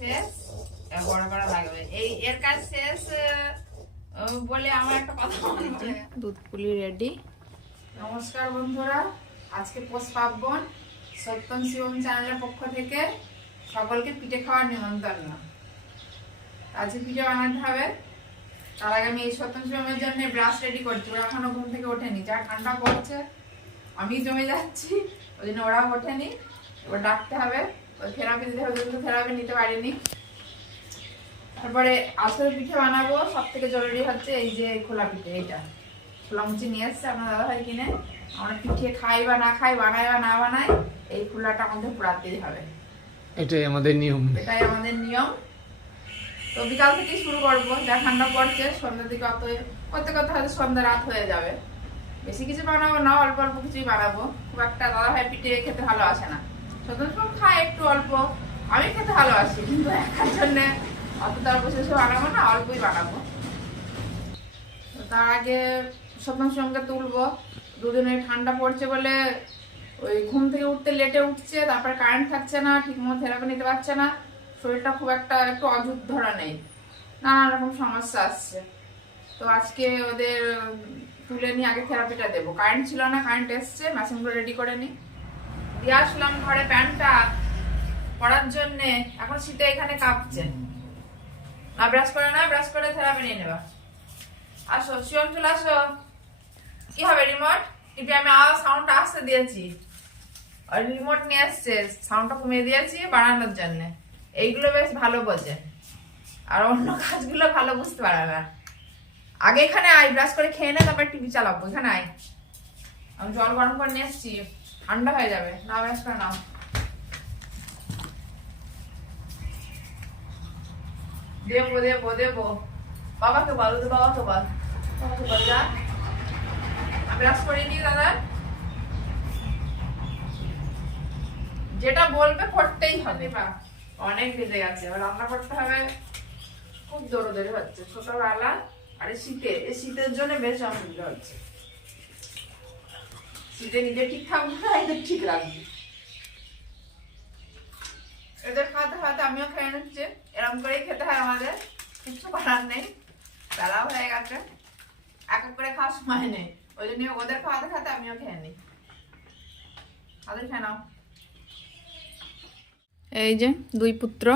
শেষ, বড় করা লাগবে। এর কাজ শেষ বলে আমার একটা কথা মনে পড়ে। দুধ পুলি রেডি। নমস্কার বন্ধুরা, আজকে পৌষ পার্বণ। সত্যম শিবম চ্যানেলের পক্ষ থেকে সকলকে পিঠে খাওয়ার নিমন্ত্রণ। আজকে পিঠে বানাতে হবে। তার আগে আমি এই সত্যম শিবমের জন্য ব্রাশ রেডি করছি। ওরা এখনো ঘুম থেকে ওঠেনি, যা ঠান্ডা পড়ছে আমি জমে যাচ্ছি, ওই জন্য ওরা ওঠেনি। এবার ডাকতে হবে, ওই থেরাপি দিতে হবে, কিন্তু থেরাপি নিতে পারিনি। তারপরে আসলে পিঠে বানাবো। সব থেকে জরুরি হচ্ছে এই যে খোলা পিঠে। এইটা খোলা মুচি নিয়ে এসছে আপনার দাদা ভাই কিনে। আমরা পিঠে খাই বা না খাই, বানাই বা না বানাই, এই খোলাটা আমাদের পোড়াতেই হবে। এটাই আমাদের নিয়ম। এটাই আমাদের নিয়ম। তো বিকাল থেকে শুরু করবো, যা ঠান্ডা পড়ছে। সন্ধ্যার দিকে করতে করতে হয়তো সন্ধ্যা রাত হয়ে যাবে। বেশি কিছু বানাবো না, অল্প অল্প কিছুই বানাবো। খুব একটা দাদা ভাই পিঠে খেতে ভালোবাসে না। সব খায় একটু অল্প, আমি খেতে ভালোবাসি, কিন্তু একার জন্যে অত অল্প শেষে বানাবো না, অল্পই বানাবো। তার আগে সত্যম সঙ্গে তুলবো। দুদিনে ঠান্ডা পড়ছে বলে ওই ঘুম থেকে উঠতে লেটে উঠছে, তারপরে কারেন্ট থাকছে না, ঠিক মতো থেরাপি নিতে পারছে না, শরীরটা খুব একটু অযুত ধরা নেই, নানান রকম সমস্যা আসছে। তো আজকে ওদের তুলে নিয়ে আগে থেরাপিটা দেবো। কারেন্ট ছিল না, কারেন্ট এসছে, মেশিনগুলো রেডি করে নিই। দিয়ে আসলাম ঘরে প্যান্টটা পরার জন্যে। এখন শীতে এখানে কাঁপছে না। ব্রাশ করে থেরাপি নিয়ে নেবা। আসো শিবম, চলে আসো। কি হবে রিমোট টিপে আমি সাউন্ডটা আসতে দিয়েছি, আর রিমোট নিয়ে আসছে, সাউন্ডটা কমিয়ে দিয়েছি বাড়ানোর জন্য। এইগুলো বেশ ভালো বোঝে, আর অন্য কাজগুলো ভালো বুঝতে পারে না। আগে এখানে আয়, ব্রাশ করে খেয়ে নে, তারপর টিভি চালাবো। এখানে আয়, আমি জল গরম করে নিয়ে এসছি, ঠান্ডা হয়ে যাবে। না ব্রাশ করে নাও। দেবো বাবাকে বলো, তো বাবাকে বল, যা ব্রাশ করে নি দাদা। যেটা বলবে করতেই হবে। অনেক ভিজে গেছে, এবার রান্না করতে হবে। খুব দৌড়দৌড়ি হচ্ছে ছোটবেলা, আর এই শীতের জন্য বেশ অসুবিধা হচ্ছে। শীতে নিজে ঠিক থাকবো না, এদের ঠিক রাখবি। এদের খাওয়াতে খাওয়াতে আমিও খেয়ে নিচ্ছি। এরকম করেই খেতে হয় আমাদের, কিছু করার নেই। বেলাও হয়ে গেছে, এক এক করে খাওয়ার সময় নেই, ওই জন্য ওদের খাওয়াতে খাওয়াতে আমিও খেয়ে নিই। তাদের খেয়ে নাও। এই যে দুই পুত্র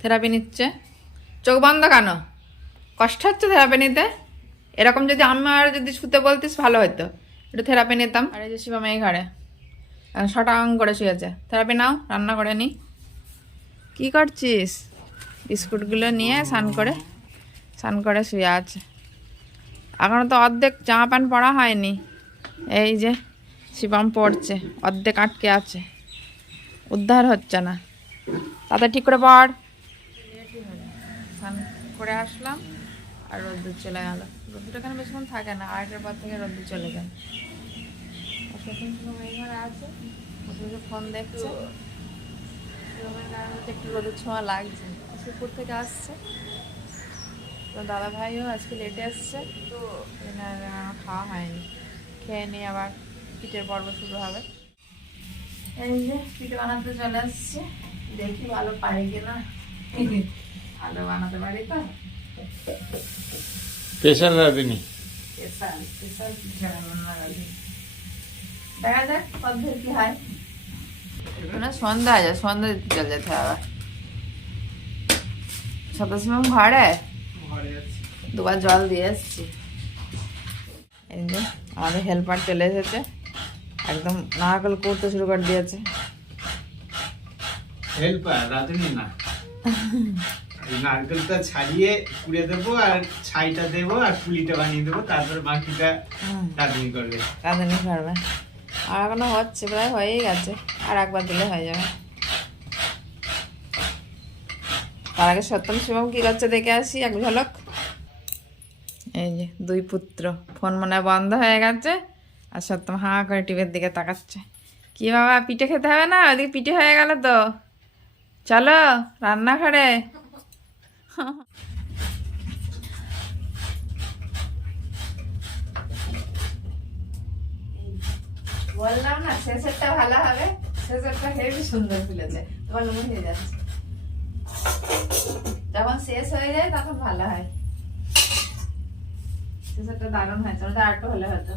থেরাপি নিচ্ছে। চোখ বন্ধ কেন? কষ্ট হচ্ছে থেরাপি নিতে? এরকম যদি আমার যদি শুতে বলতিস ভালো হতো, একটু থেরাপি নিতাম। আর এই যে শিবম এই ঘরে শটাং করে শুয়েছে। থেরাপি নাও, রান্না করে নি। কি করছিস? বিস্কুটগুলো নিয়ে স্নান করে শুয়ে আছে। এখনো তো অর্ধেক জামা প্যান্ট পরা হয়নি। এই যে শিবম পড়ছে, অর্ধেক আটকে আছে, উদ্ধার হচ্ছে না। তাতে ঠিক করে পড়। স্নান করে আসলাম, আর রোদ্দুর চলে গেল। রোদ্দুর এখানে বেশিক্ষণ থাকে না, 8টার পর থেকে রোদ্দুর চলে যায়। এই ঘরে আছে, ফোন দেখছে। একটু রোদের ছোঁয়া লাগছে, পুকুর থেকে আসছে। তো দাদা ভাইও আজকে লেটে আসছে, তো খাওয়া হয়নি। খেয়ে নিয়ে আবার পিঠের পর্ব শুরু হবে। এই যে পিঠে বানাতে চলে আসছে, দেখি ভালো পারি কিনা। ভালো বানাতে পারি তো। স্পেশাল রাঁধুনি, স্পেশাল পিঠে রান্না করি। দেখা যাক কতদূর কি হয়। সন্ধ্যা হয়ে যায়, সন্ধ্যা দিতে চলে যেতে হবে। সন্তোষীমাম ঘরে দুবার জল দিয়ে এসছি। এই যে আমাদের হেল্পার চলে এসেছে, একদম নারকেল করতে শুরু করে দিয়েছে। হেল্পার রাঁধুনি না, নারকেলটা ছাড়িয়ে কুড়ে দেবো, আর ছাইটা দেবো, আর পুলিটা বানিয়ে দেবো, তারপরে বাকিটা রাঁধুনি করবে। আর এখনো হচ্ছে, প্রায় হয়েই গেছে, আর একবার দিলে হয়ে যাবে। তার আগে সত্যম শিবম কি করছে দেখে আসি এক ঝলক। এই যে দুই পুত্র, ফোন মনে বন্ধ হয়ে গেছে, আর সত্যম হাঁ করে টিভির দিকে তাকাচ্ছে। কি বাবা, পিঠে খেতে হবে না? ওইদিকে পিঠে হয়ে গেল তো, চলো রান্নাঘরে। বললাম না শেষেরটা ভালো হবে, শেষেরটা হেবি সুন্দর ফুলেছে। তোমার মনে হয়ে যাচ্ছে। যখন শেষ হয়ে যায় তখন ভালো হয়। শেষটা দারুণ হয়েছে, ওটা আরেকটু হলে হতো।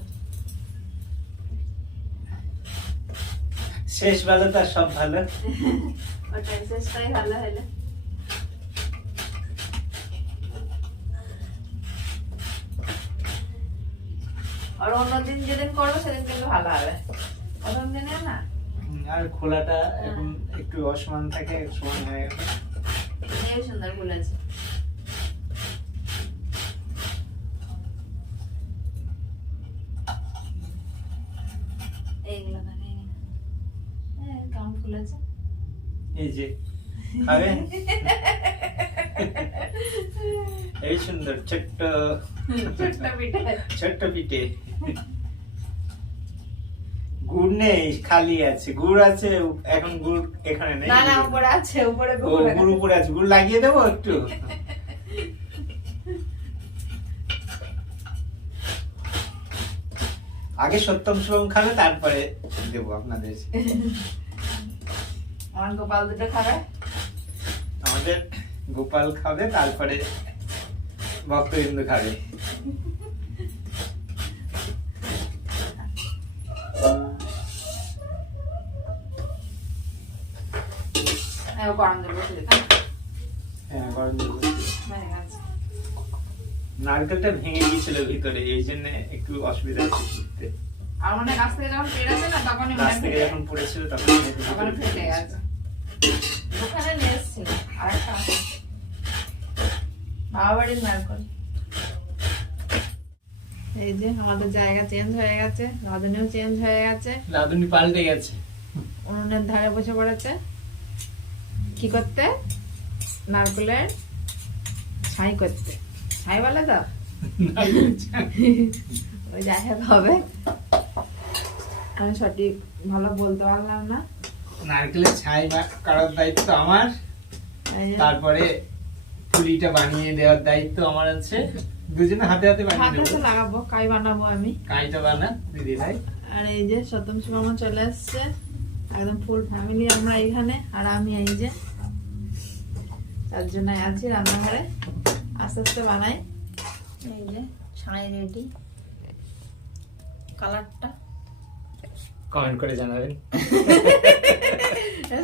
শেষ ভালো তার সব ভালো। ওটাই শেষটাই ভালো হলে। আর অন্যদিন যেদিন করবো সেদিন কিন্তু ভালো হবে, প্রথম দিনে না। আর খোলাটা এখন একটু অসমান থাকে, সমান হয়ে গেল। এই সুন্দর ফুল আছে। এইগুলো দেখে কেমন ফুল আছে। এই যে খাবে এই সুন্দর ছোট্ট ছোট্ট পিঠে। ছোট্ট পিঠে। গুড় নেই, খালি আছে। গুড় আছে এখন, গুড় এখানে নেই। না না উপরে আছে, উপরে গুড় উপরে আছে, গুড় লাগিয়ে দেবো একটু। আগে সত্যম শুভম খাবে, তারপরে দেবো আপনাদের। আমার গোপাল দুটো খাবে। আমাদের গোপাল খাবে, তারপরে ভক্তবৃন্দ খাবে। গরম জল বসে দিতাম। হ্যাঁ, গরম জল বসিয়ে। নারকেলটা ভেঙে গিয়েছিল ভিতরে, এই জন্য একটু অসুবিধা হচ্ছে করতে। আর মনে গাছ থেকে যখন পেড়েছে না তখনই গাছ থেকে যখন পড়েছিল তখন ফেটে গেছে। ওখানে নিয়ে এসেছিল আরেকটা বাবা বাড়ির নারকেল। এই যে আমাদের জায়গা চেঞ্জ হয়ে গেছে, রাঁধুনিও চেঞ্জ হয়ে গেছে। রাঁধুনি পাল্টে গেছে, উনুনের ধারে বসে পড়েছে। কি করতে? নারকেলের ছাই করতে। ছাই বলে তো ওই যাই হোক হবে, আমি সঠিক ভালো বলতে পারলাম না। নারকেলের ছাই কাটার দায়িত্ব আমার, তারপরে পুলিটা বানিয়ে দেওয়ার দায়িত্ব আমার আছে। দুজনে হাতে হাতে বানিয়ে হাতে দেবো। লাগাবো, কাই বানাবো আমি। কাইটা বানা দিদি ভাই। আর এই যে সত্যম শিবম চলে এসছে, একদম ফুল ফ্যামিলি আমরা এখানে। আর আমি এই যে তার জন্য আছি রান্নাঘরে, আস্তে আস্তে বানাই। এই যে ছাই রেডি, কালারটা কমেন্ট করে জানাবেন।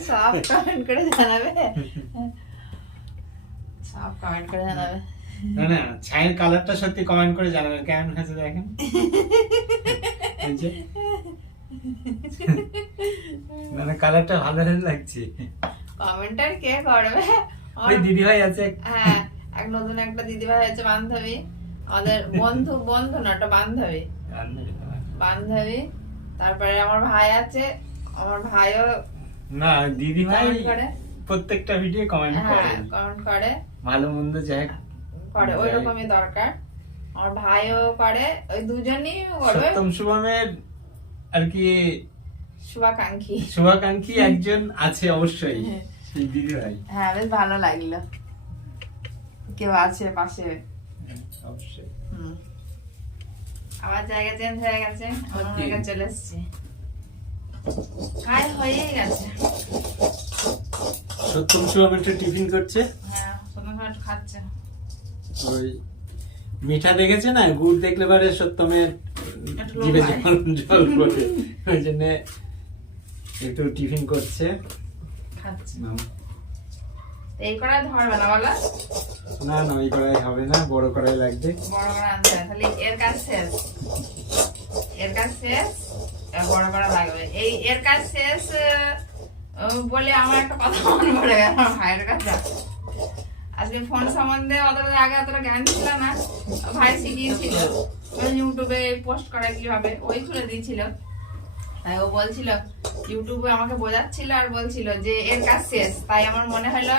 সব কমেন্ট করে জানাবে, সব কমেন্ট করে জানাবে। না না, ছাইয়ের কালারটা সত্যি কমেন্ট করে জানাবেন কেমন হয়েছে দেখেন। এই যে মানে কালারটা ভালো লাগছে। কমেন্ট আর কে করবে? ওই দিদি ভাই আছে। হ্যাঁ, এক নতুন একটা দিদিভাই আছে, বান্ধবী। আমাদের বন্ধু, বন্ধু না, ওটা বান্ধবী। বান্ধবী। তারপরে আমার ভাই আছে, আমার ভাইও না দিদি ভাই কমেন্ট করে, প্রত্যেকটা ভিডিও কমেন্ট করে। হ্যাঁ কমেন্ট করে, ভালো মন্দ যাই করে, ওই রকমই দরকার। আমার ভাইও করে, ওই দুজনই করবে। সত্যম শুভমের আর কি শুভাকাঙ্ক্ষী, শুভাকাঙ্ক্ষী একজন আছে অবশ্যই, সেই দিদি ভাই। হ্যাঁ বেশ ভালো লাগলো, কেউ আছে পাশে। অবশ্যই। আমার জায়গা চেঞ্জ হয়ে গেছে, অন্য জায়গায় চলে এসেছি। কাজ হয়েই গেছে। সত্যম শুভম একটু টিফিন করছে। হ্যাঁ, সত্যম একটু খাচ্ছে। ওই মিঠা দেখেছে না, গুড় দেখলে পারে সত্যমের জিভে জল পড়ে, ওই জন্য একটু টিফিন করছে, খাচ্ছে। এই কড়াই ধরবে না বলো? না না, ওই কড়াই হবে না, বড় কড়াই লাগবে। বড় কড়াই আনতে হবে, তাহলে এর কাজ শেষ, এর কাজ শেষ, বড় কড়াই লাগবে। এই এর কাজ শেষ বলে আমার একটা কথা মনে পড়ে গেল আমার ভাইয়ের কাছে। আজকে ফোন সম্বন্ধে অতটা আগে অতটা জ্ঞান ছিল না, ভাই শিখিয়েছিল ইউটিউবে পোস্ট করা কিভাবে, ওই খুলে দিয়েছিল। তাই ও বলছিল, ইউটিউবে আমাকে বোঝাচ্ছিল আর বলছিল যে এর কাজ শেষ। তাই আমার মনে হলো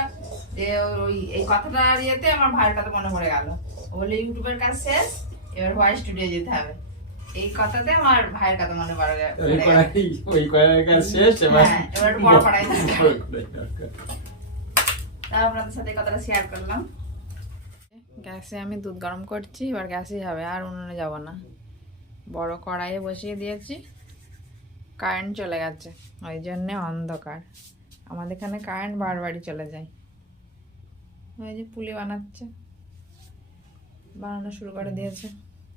যে ওই এই কথাটা ইয়েতে আমার ভাইয়ের কথা মনে পড়ে গেল। ও বলে ইউটিউবের কাজ শেষ, এবার ভয়েস স্টুডিও যেতে হবে। এই কথাতে আমার ভাইয়ের কথা মনে পড়ে গেল। ওই কড়াইয়ের কাজ শেষ, এবার বড় কড়াই দরকার। আপনাদের সাথে কথাটা শেয়ার করলাম। গ্যাসে আমি দুধ গরম করছি, এবার গ্যাসেই হবে, আর উনুনে যাব না। বড় কড়াইয়ে বসিয়ে দিয়েছি, কারেন্ট চলে গেছে, ওই জন্যে অন্ধকার। আমাদের এখানে কারেন্ট বারবারই চলে যায়। ওই যে পুলি বানাচ্ছে, বানানো শুরু করে দিয়েছে।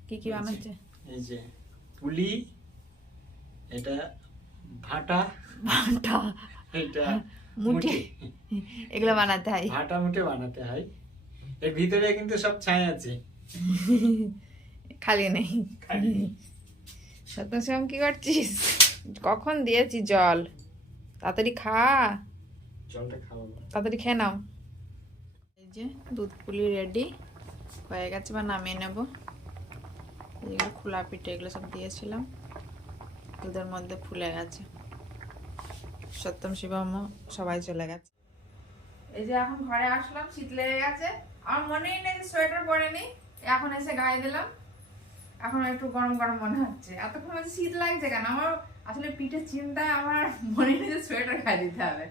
কি কি বানাচ্ছে? এই যে পুলি, এটা ভাটা, ভাটা, এটা মুঠি, মুঠি। এগুলো বানাতে হয়। ভাটা মুঠে বানাতে হয়। এর ভিতরে কিন্তু সব ছাই আছে, খালি নেই। খালি। সত্যম শিবম কি করছিস? কখন দিয়েছি জল, তাড়াতাড়ি খা, জলটা খাওয়াবো। তাড়াতাড়ি খেয়ে নাও। এই যে দুধ পুলি রেডি হয়ে গেছে, বা নামিয়ে নেব। এগুলো খোলা পিঠে, এগুলো সব দিয়েছিলাম, দুধের মধ্যে ফুলে গেছে। সত্যম শিবম সবাই চলে গেছে। এই যে এখন ঘরে আসলাম, শীত লেগে গেছে, আমার মনেই নেই যে সোয়েটার পরেনি, এখন এসে গায়ে দিলাম। এখন একটু গরম গরম মনে হচ্ছে, এতক্ষণ হচ্ছে শীত লাগছে কেন, আমার আসলে পিঠের চিন্তায় আমার মনে নেই যে সোয়েটার গায়ে দিতে হবে।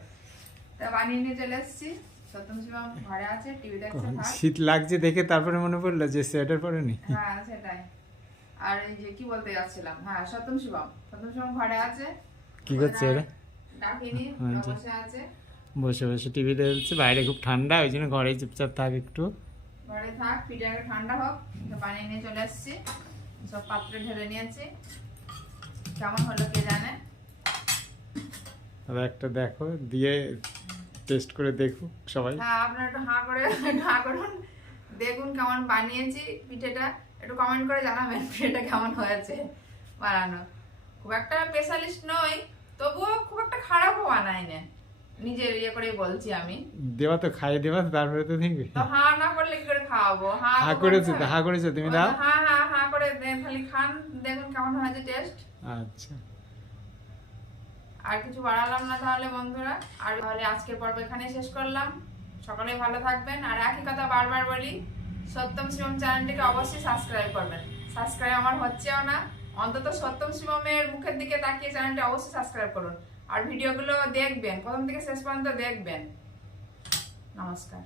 তা বানিয়ে নিয়ে চলে এসেছি। সত্যম শিবম ঘরে আছে, টিভি দেখছে। থাক। শীত লাগছে দেখে তারপরে মনে পড়লো যে সোয়েটার পরেনি। হ্যাঁ সেটাই। আর এই যে কি বলতে যাচ্ছিলাম, হ্যাঁ সত্যম শিবম ঘরে আছে। কি করছে ওরা? ডাকিনি, আচ্ছা। বসে আছে বসে বসে টিভি দেখছে, বাইরে খুব ঠান্ডা, ওই জন্য ঘরে চুপচাপ থাক একটু। ঘরে থাক, পিঠে আগে ঠান্ডা হোক। বানিয়ে নিয়ে চলে এসেছি, সব পাত্রে ঢেলে নিয়েছি। কেমন হলো কে জানে। তবে একটা দেখো, দিয়ে টেস্ট করে দেখুক সবাই। হ্যাঁ আপনারা একটু হাঁ করুন, দেখুন কেমন বানিয়েছি পিঠেটা। একটু কমেন্ট করে জানাবেন পিঠেটা কেমন হয়েছে বানানো। খুব একটা স্পেশালিস্ট নই, তবুও খুব একটা খারাপও বানাই না, নিজের ইয়ে করেই বলছি আমি। দেওয়া তো খাইয়ে দেওয়া, তারপরে তো দেখবে। তো হাঁ না করলে কি করে খাওয়াবো? হা করেছো তো, হা করেছো তুমি, দাও। হ্যাঁ করে খালি খান, দেখুন কেমন হয়েছে টেস্ট। আচ্ছা, আর কিছু বাড়ালাম না তাহলে বন্ধুরা। আর তাহলে আজকের পর্ব এখানে শেষ করলাম। সকলে ভালো থাকবেন। আর একই কথা বারবার বলি, সত্যম শিবম চ্যানেলটিকে অবশ্যই সাবস্ক্রাইব করবেন। সাবস্ক্রাইব আমার হচ্ছেও না, অন্তত সত্যম শিবমের মুখের দিকে তাকিয়ে চ্যানেলটি অবশ্যই সাবস্ক্রাইব করুন। আর ভিডিওগুলো দেখবেন, প্রথম থেকে শেষ পর্যন্ত দেখবেন। নমস্কার।